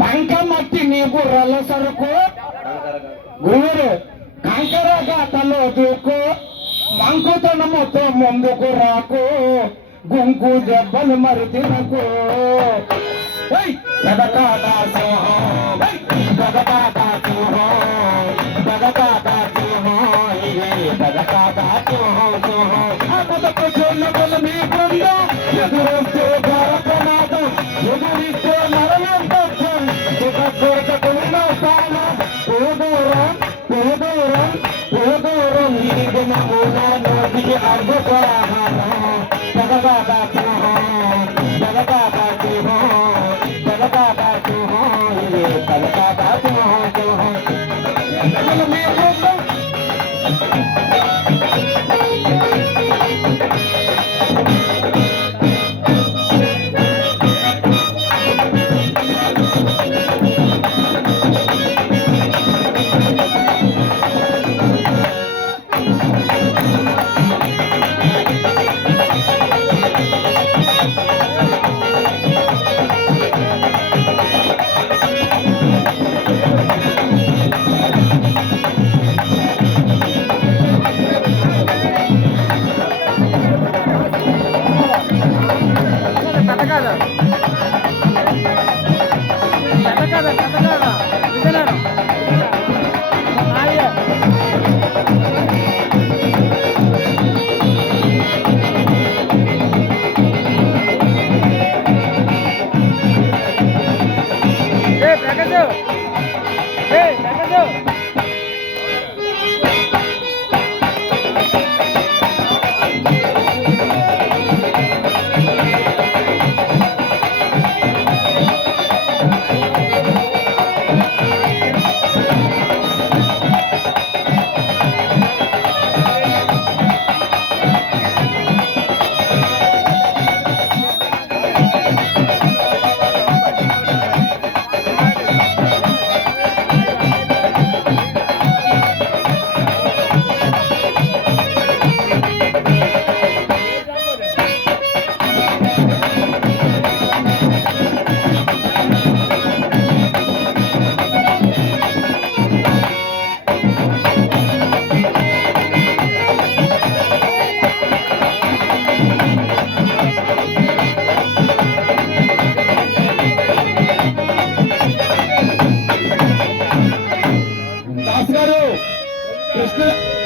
బంకమట్టి నీ గుర్రల సరుకు గురువురు కంకర గాతలో దూకు మంకుతనముతో ముందుకు రాకు గుంకు దెబ్బలు మరి తినకు గదకాదా సింహం గదకాదా సింహం గదకాదా సింహం ఇదే గదకాదా సింహం సింహం మొదటి చూడగల మీ బృందం ఎదురొస్తే భారతనాథం ఎదురిస్తే నరయంతో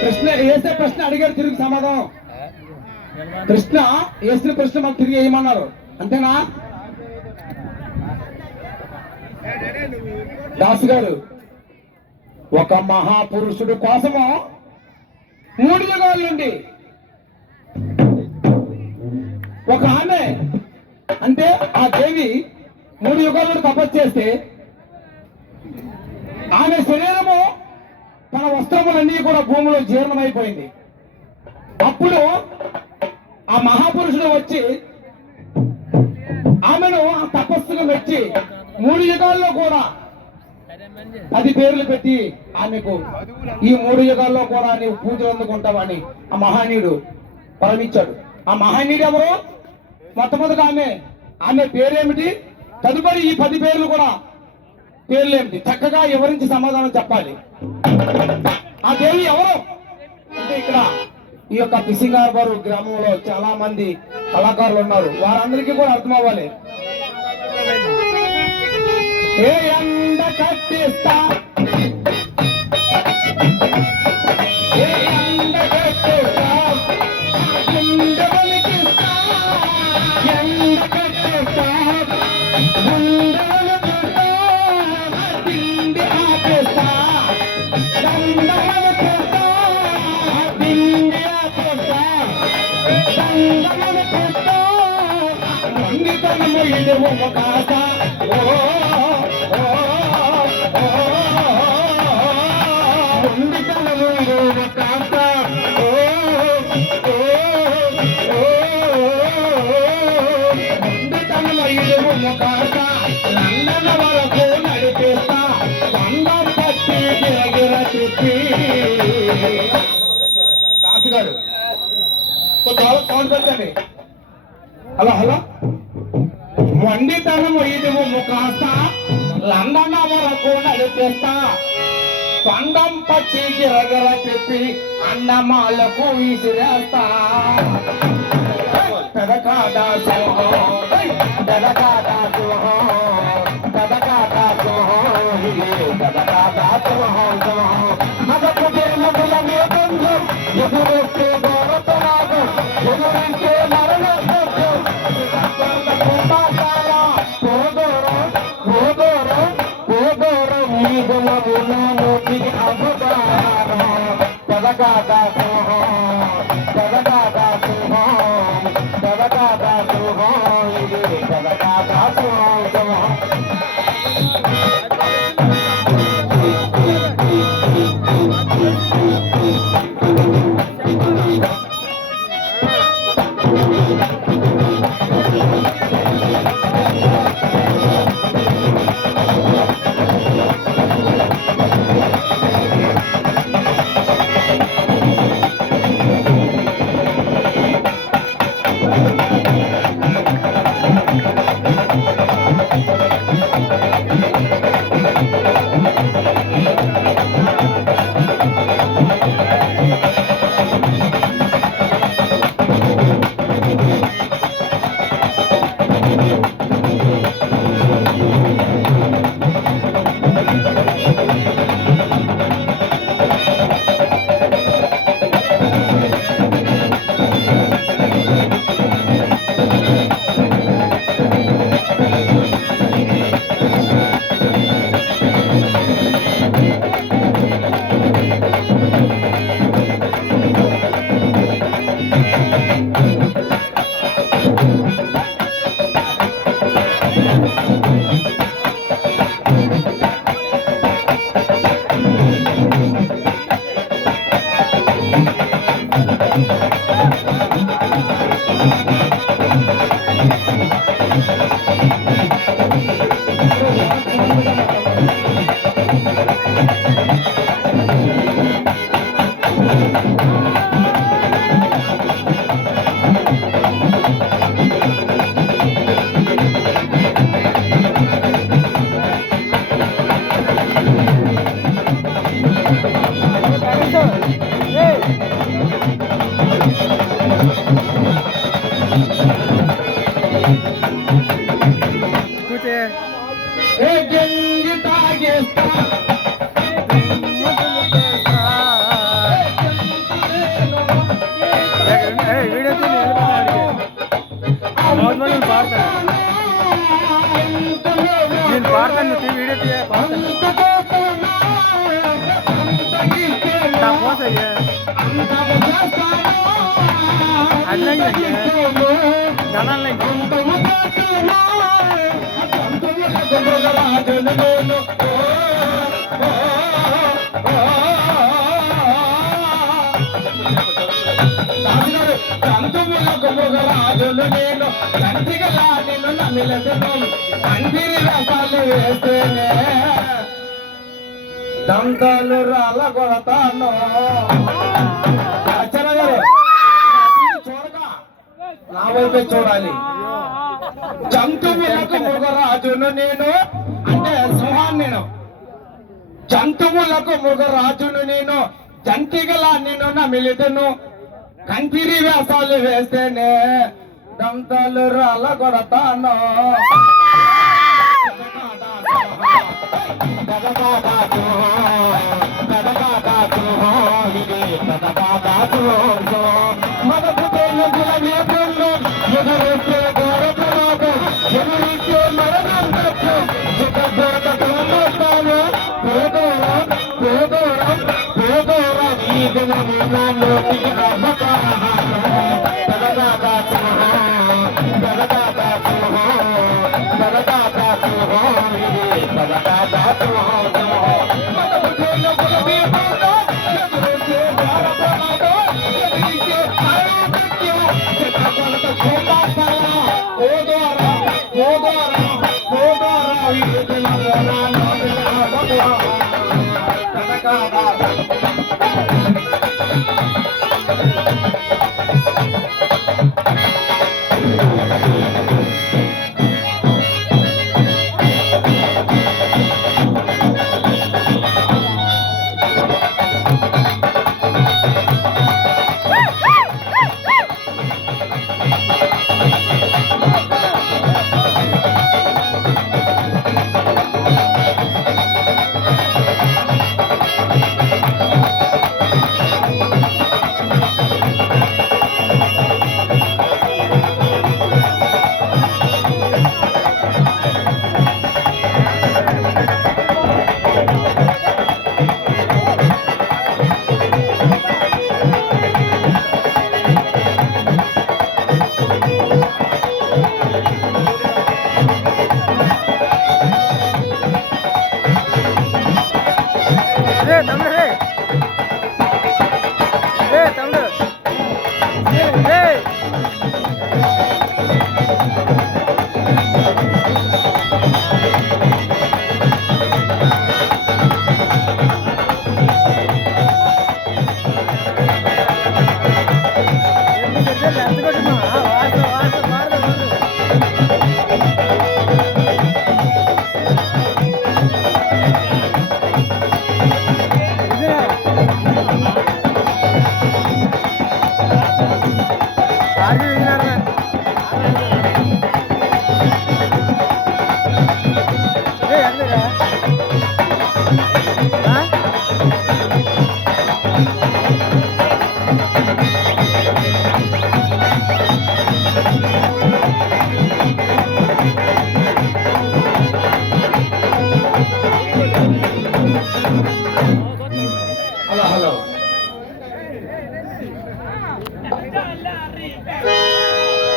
ప్రశ్న వేసే ప్రశ్న అడిగారు తిరిగి సమాధానం. ప్రశ్న వేసిన ప్రశ్న మాకు తిరిగి వేయమన్నారు, అంతేనా? దాసు గారు, ఒక మహాపురుషుడు కోసము 3 యుగాల నుండి ఒక ఆమె అంటే ఆ దేవి 3 యుగాల నుండి తపస్సు చేస్తే ఆమె శరీరము తన వస్త్రములన్నీ కూడా భూమిలో జీర్ణమైపోయింది. అప్పుడు ఆ మహాపురుషుడు వచ్చి ఆమెను ఆ తపస్సును మెచ్చి 3 యుగాల్లో కూడా 10 పేర్లు పెట్టి ఆమెకు ఈ 3 యుగాల్లో కూడా నీవు పూజలు అందుకుంటావని ఆ మహనీయుడు పరమిచ్చాడు. ఆ మహనీయుడు ఎవరు? మొట్టమొదటి ఆమె పేరేమిటి, తదుపరి ఈ 10 పేర్లు కూడా పేర్లేమిటి, చక్కగా వివరించి సమాధానం చెప్పాలి. ఆ దేవి ఎవరు అంటే ఇక్కడ ఈ యొక్క పిసింగార్బారు గ్రామంలో చాలా మంది కళాకారులు ఉన్నారు, వారందరికీ కూడా అర్థం అవ్వాలి. ఏ ఎండ కట్టిస్తా ఏ ఎండ కట్టిస్తా గుండె పలికిస్తా ఎండ కట్టిస్తా గుండె పలికిస్తా తిండి ఆపేస్తా దండ పలికిస్తా తిండి ఆపేస్తా దండ పలికిస్తా వంగితనము ఇడుము కాస్తా లండన వరకు నడిపిస్తా బంధం పట్టి గిరగిర తిప్పి కాసుగారు కౌంట్ పెట్టండి. హలో మొండితనము ఇడుము కాస్త లండన వరకు నడిపిస్తా పండం పచ్చి గిరగిర తిప్పి అన్నమాలకు విసిరేస్తా పెదకాదా సింహం పెదకాదా సింహం పెదకాదా సింహం పెదకాదా సింహం సింహం మగపు దేవుల మేబంధం ఎదురొస్తే గౌరవనాదు ఎదురించే మరణ పెదకాదా సింహం పెదకాదా సింహం పెదకాదా సింహం ఇది పెదకాదా సింహం సింహం రాజును నేను కంటిగలా నిన్ను నమిలదును అందిరి రసాలు వేస్తేనే దంతాలు రాళ్ళ కొడతాను. చూడగా నా వైపే చూడాలి. జంతువులకు మృగరాజును నేను అంటే సింహాన్ని నేను. జంతువులకు మృగరాజును నేను జంతిగలా నిన్ను నమిలిదును కంటిరి వేసాలు వేస్తేనే దంతాలు రాళ్ళ కొడతాను. మనకు తెలుగులో ఎదురైతే గౌరవ ఎవరికే మరణం తప్పు పేదోరం పేదోరం పేదోరం ఈ దినములలో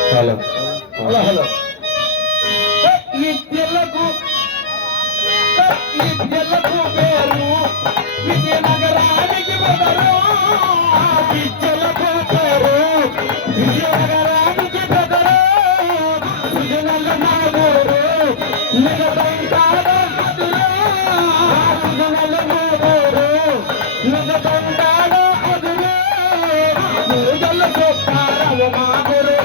హలో హలో హలో ఇద్దెలకు పేరు విజయనగరానికి బదరు ఇద్దెలకు పేరు విజయనగరానికి బదరు సుజనల నాగోరు నిగదంటాడ అదురు సుజనల నాగోరు నిగదంటాడ అదురు పూజల గొప్పారవ మాగురు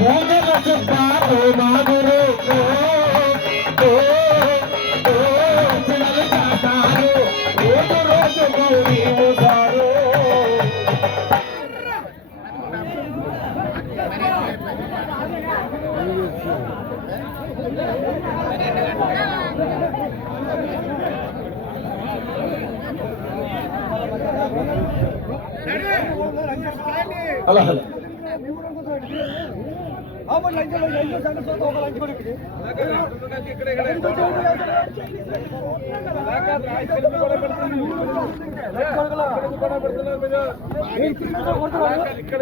పూజల చెప్పారు మాగురు చిన్నలు చేస్తారు రోజు రోజు గౌరీ సారు హలో హలో ఇక్కడ